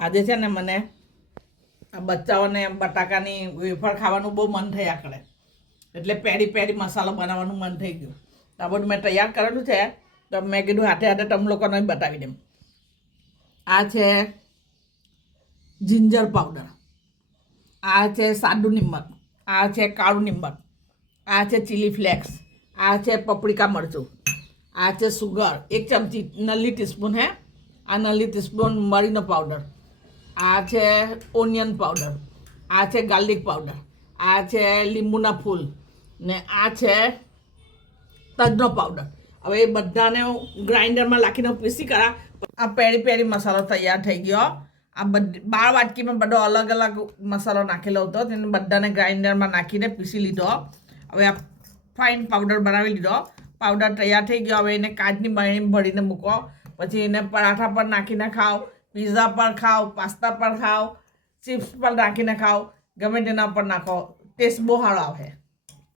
આજે છે ને મને આ બચ્ચાઓને બટાકાની વેફર ખાવાનું બહુ મન થયા કરે, એટલે પેરી પેરી મસાલો બનાવવાનું મન થઈ ગયું. તો આ બધું મેં તૈયાર કરેલું છે, તો મેં કીધું હાથે હાથે તમે લોકોને બતાવી દઉં. આ છે જિંજર પાવડર, આ છે સાદું નિમક, આ છે કાળું નિમક, આ છે ચીલી ફ્લેક્સ, આ છે પપરિકા મરચું, આ છે સુગર 1 ચમચી નલ્લી ટીસ્પૂન હે, આ નલ્લી ટીસ્પૂન મરીનો પાવડર, આ છે ઓનિયન પાવડર, આ છે ગાર્લિક પાવડર, આ છે લીંબુના ફૂલ ને આ છે તજનો પાવડર. હવે એ બધાને ગ્રાઇન્ડરમાં નાખીને પીસી કરા. આ પેરી પેરી મસાલો તૈયાર થઈ ગયો. આ 12 વાટકીમાં બધો અલગ અલગ મસાલો નાખેલો હતો, તેને બધાને ગ્રાઇન્ડરમાં નાખીને પીસી લીધો. હવે આ ફાઇન પાવડર બનાવી લીધો. પાવડર તૈયાર થઈ ગયો. હવે એને કાચની બરણીમાં ભરીને મૂકો. પછી એને પરાઠા પર નાખીને ખાઓ, પીઝા પર ખાઓ, પાસ્તા પર ખાઓ, ચિપ્સ પર નાખીને ખાઓ, ગમે તેના પર નાખો, ટેસ્ટ બહુ સારો આવે.